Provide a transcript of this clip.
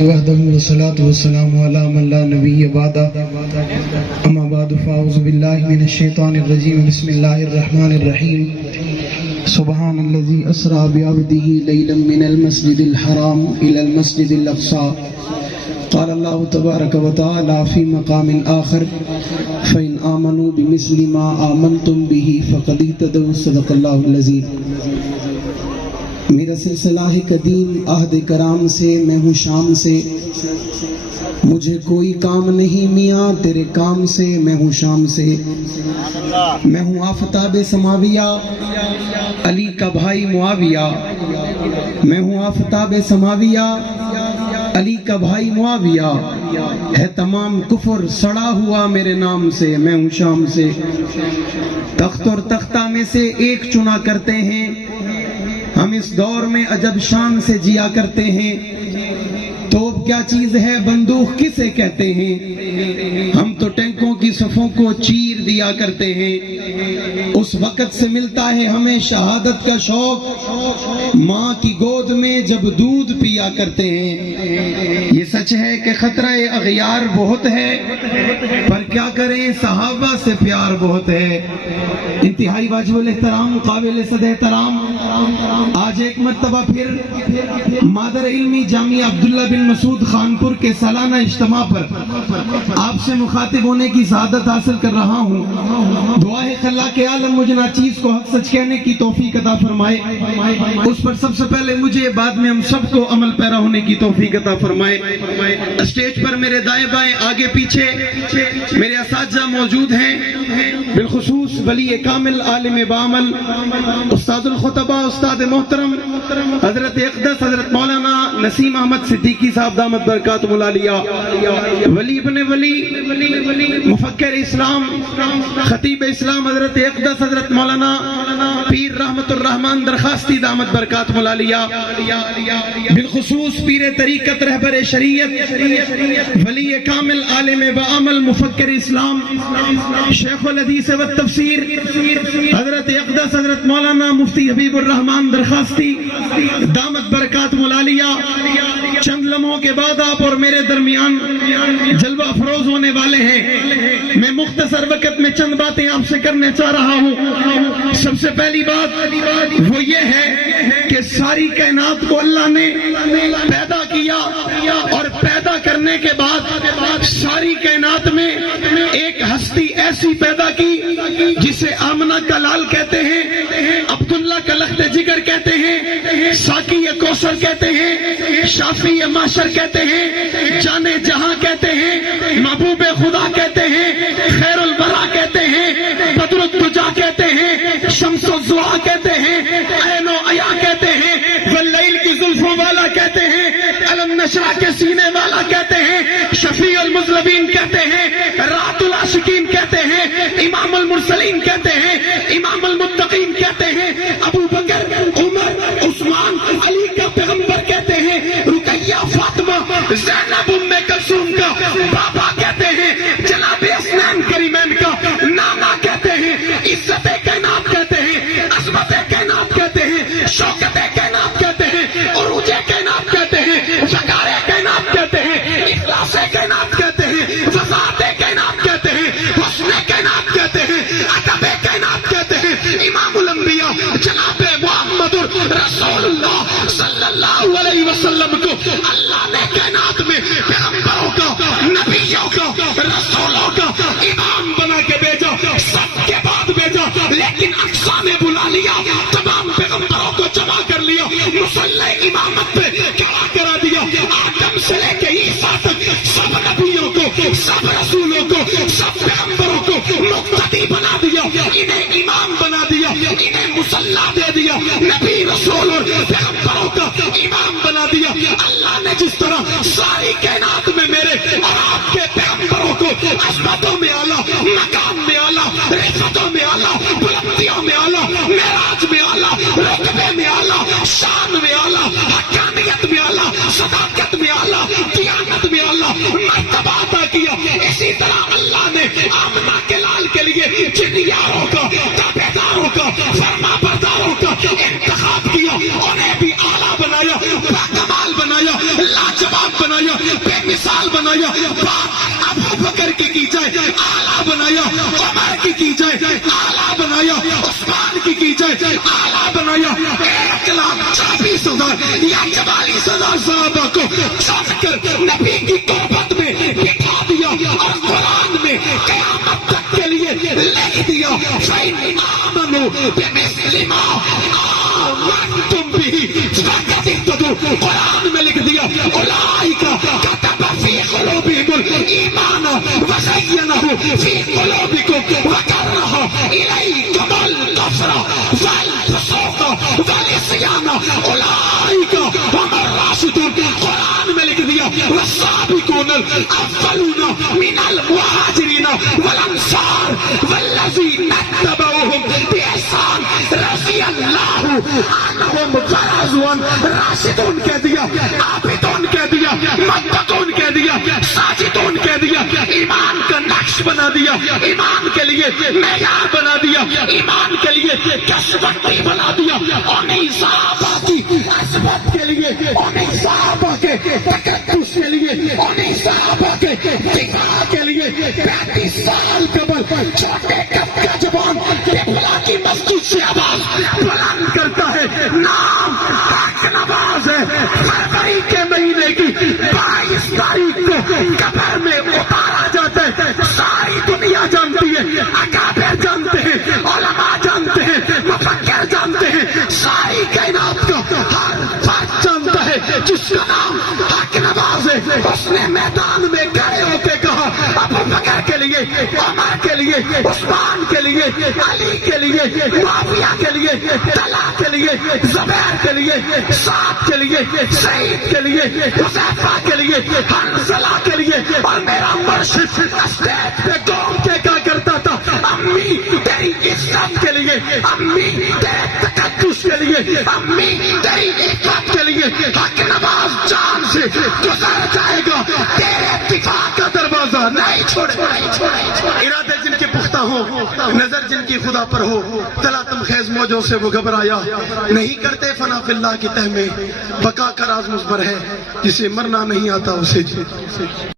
وحدہ والصلاة والسلام علی من لا نبی بعدہ اما بعد فاعوذ باللہ من الشیطان الرجیم بسم اللہ الرحمن الرحیم سبحان الذی اسرا بعبدہ لیلا من المسجد الحرام الى المسجد الاقصى قال اللہ تبارک وتعالی فی مقام آخر فإن آمنوا بمثل ما آمنتم به فقد اهتدوا صدق اللہ العظیم۔ میرا سلسلہ ہے قدیم عہد کرام سے، میں ہوں شام سے، مجھے کوئی کام نہیں میاں تیرے کام سے، میں ہوں شام سے، میں ہوں آفتاب سماویہ علی کا بھائی معاویہ، میں ہوں آفتاب سماویہ علی کا بھائی معاویہ، ہے تمام کفر سڑا ہوا میرے نام سے، میں ہوں شام سے، تخت اور تختہ میں سے ایک چنا کرتے ہیں، ہم اس دور میں عجب شان سے جیا کرتے ہیں، توپ کیا چیز ہے بندوق کسے کہتے ہیں، ہم تو ٹینکوں کی صفوں کو چیر دیا کرتے ہیں، اس وقت سے ملتا ہے ہمیں شہادت کا شوق، ماں کی گود میں جب دودھ پیا کرتے ہیں۔ یہ سچ ہے کہ خطرہ اغیار بہت ہے، پر کیا کریں صحابہ سے پیار بہت ہے۔ انتہائی واجب الاحترام قابل صد احترام، آج ایک مرتبہ پھر مادر علمی جامعہ عبداللہ بن مسعود خانپور کے سالانہ اجتماع پر آپ سے مخاطب ہونے کی سعادت حاصل کر رہا ہوں۔ دعا ہے کہ اللہ کے عالم مجھے ناچیز کو حق سچ کہنے کی توفیق عطا فرمائے، اس پر سب سے پہلے مجھے بعد میں ہم سب کو عمل پیرا ہونے کی توفیق عطا فرمائے۔ اسٹیج پر میرے دائیں بائیں آگے پیچھے میرے اساتذہ موجود ہیں، بالخصوص ولی کامل عالم بعمل استاد الخطبہ استاد محترم حضرت اقدس حضرت مولانا نسیم احمد صدیقی صاحب دامت برکاتہ العالیہ، ولی ابن ولی مفکر اسلام خطیب اسلام حضرت اقدس حضرت مولانا پیر رحمت الرحمن درخواستی دامت برکاتہ العالیہ، بالخصوص پیر طریقت رہبر شریعت ولی کامل عالم بعمل مفکر اسلام شیخ الحدیث و تفسیر حضرت اقدس حضرت مولانا مفتی حبیب الرحمن درخواستی دامت برکاتہ العالیہ۔ چند لمحوں کے بعد آپ اور میرے درمیان جلوہ افروز ہونے والے ہیں، میں مختصر وقت میں چند باتیں آپ سے کرنے چاہ رہا ہوں۔ سب سے پہلی بات وہ یہ ہے کہ ساری کائنات کو اللہ نے پیدا کیا، اور پیدا کرنے کے بعد ساری کائنات میں ایک ہستی ایسی پیدا کی جسے آمنہ کا لال کہتے ہیں، عبداللہ کا لخت جگر کہتے ہیں، ساقی کوثر کہتے ہیں، شافی معاشر کہتے ہیں، جانے جہاں کہتے ہیں، محبوب خدا کہتے ہیں، خیر البرا کہتے ہیں، بدر الدجا کہتے ہیں، شمس الضحیٰ کہتے ہیں، عین و عیا کہتے ہیں، واللیل کی زلفوں والا کہتے ہیں، علم نشرہ کے سینے والا کہتے ہیں، شفیع المذنبین کہتے ہیں، رات العاشقین کہتے ہیں، امام المرسلین کہتے ہیں، امام المتقین کہتے ہیں، ابو بکر عمر عثمان علی کا پیغمبر کہتے ہیں، رقیہ فاطمہ زینب ام کلثوم کا بابا کہتے ہیں، جناب اسنان کریمین کا نانا کہتے ہیں، عزت کائنات کہتے ہیں، عظمت کائنات کہتے ہیں، شوکت کائنات کہتے ہیں، عروج کائنات کہتے ہیں، وقار کائنات کہتے ہیں، اخلاص کائنات کہتے ہیں، وفات کائنات کہتے ہیں، حسن کائنات کہتے ہیں، ادب کائنات کہتے ہیں، امام الانبیاء جناب محمد رسول اللہ صلی اللہ علیہ وسلم کو اللہ نے کائنات میں پیغمبروں کا، نبیوں کا، رسولوں کا امام بنا کے بھیجا، سب کے بعد بھیجا، لیکن اقصا میں بلا لیا، تمام پیغمبروں کو جمع کر لیا، مصلی امامت پہ کھڑا کرا دیا، آدم سے لے کے عیسیٰ تک سب نبیوں کو، سب رسولوں کو، سب پیغمبروں کو مقتدی بنا دیا، انہیں امام بنا دیا، انہیں مصلی دے دیا، نبی رسول اور پیغمبروں کا امام بنا دیا۔ اللہ نے جس طرح ساری کائنات میں میرے اور آپ کے پیغمبروں کو عظمتوں میں اعلیٰ، مقام میں اعلیٰ، رفتوں میں اعلیٰ، بلندیوں میں اعلیٰ، معراج میں اعلیٰ، رتبے میں اعلیٰ، شان میں اعلیٰ، حقانیت میں اعلیٰ، صداقت میں اعلیٰ، دیانت میں اعلیٰ مرتبہ عطا کیا، اسی طرح اللہ نے آمنہ کے لال کے لیے جنیاروں کا، تابعداروں کا، فرما برداروں کا انتخاب کیا، انہیں بھی اعلیٰ بنایا، باکمال بنایا، لا لاجواب بنایا، بے مثال بنایا، بات ابو بکر کی جائے اعلیٰ بنایا، عمر کی جائے اعلیٰ بنایا، عثمان کی جائے اعلیٰ بنایا، 1,24,000 یا 44,000 صحابہ کو چن کر نبی کی قربت میں بٹھا دیا اور قرآن میں قیامت تک کے لیے لکھ دیا فَإِنْ آمَنُوا بِمِثْلِ مَا آمَنْتُمْ بِهِ فَقَدِ اهْتَدَوْا، قرآن میں لکھ دیا أُولَٰئِكَ كَتَبَ فِي قُلُوبِهِمُ الْإِيمَانَ وَزَيَّنَهُ فِي قُلُوبِكُمْ وَكَرَّهَ إِلَيْكُمُ الْكُفْرَ وَالْفُسُوقَ وَالْعِصْيَانَ أُولَٰئِكَ هُمُ الرَّاشِدُونَ، قرآن میں لکھ دیا والسابقون الأولون من المهاجرين والأنصار والذين اتبعوهم بإحسان رضي الله عنهم ورضوا عنه، راشدون کہہ دیا، عابدون کہہ دیا، متقون کہہ دیا، ساجدون کہہ دیا، ایمان کا نقش بنا دیا، ایمان کے لیے معیار بنا دیا، ایمان کے لیے کسوٹی بنا دیا، انہیں صحابہ کی عظمت کے لیے، انہیں صحابہ کے تقدس کے لیے، انہیں صحابہ کے دفاع کے لیے 35 سال قبل چھوٹے کب کا جوان ٹپلا کی مسجد سے آواز بلند کرتا ہے، نام حق نواز ہے، فروری کے مہینے کی 22 تاریخ کو قبر میں اتارا جاتا ہے، ساری دنیا جانتی ہے، اکابر جانتے ہیں، علماء جانتے ہیں، مفکر جانتے ہیں، ساری کائنات کا ہر فرد جانتا ہے جس کا نام حق نواز ہے۔ اس نے میدان میں کھڑے ہو کے کہا ابو بکر کے لیے، عمر کے لیے، عثمان کے لیے، علی کے لیے، معاویہ کے لیے، طلحہ کے لیے، زبیر کے لیے، سعد کے لیے، سعید کے لیے، حذیفہ کے لیے، حنظلہ کے لیے، اور میرا مرشد اسٹیج پہ گھوم کے کہا کرتا تھا امی تیری عزت کے لیے، امی تیرے تقدس کے لیے، امی تیری عزت کے لیے حق نواز جان سے گزر جائے گا، تیرے دفاع کا دروازہ نہیں چھوڑے۔ ارادے جن کے پختہ ہو، نظر جن کی خدا پر ہو، تلاطم خیز موجوں سے وہ گھبرایا نہیں کرتے فنا فی اللہ کی تہ میں، بقا کا راز مضمر ہے، جسے مرنا نہیں آتا اسے